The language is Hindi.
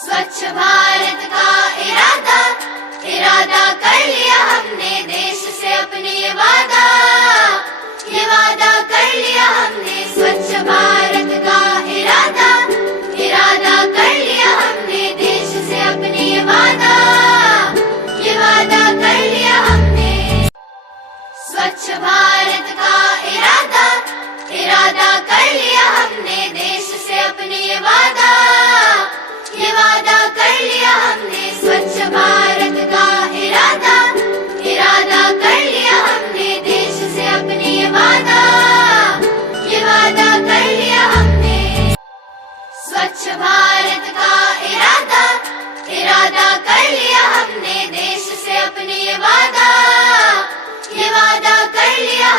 स्वच्छ भारत का इरादा इरादा कर लिया हमने, देश से अपने ये वादा कर लिया हमने। स्वच्छ भारत का इरादा इरादा कर लिया हमने, देश से अपने ये वादा कर लिया हमने। स्वच्छ भारत का इरादा इरादा कर लिया हमने, देश से अपने ये वादा कर लिया हमने। स्वच्छ भारत का इरादा इरादा कर लिया हमने, देश से अपने ये वादा कर लिया हमने। स्वच्छ भारत का इरादा इरादा कर लिया हमने, देश से अपने ये वादा कर लिया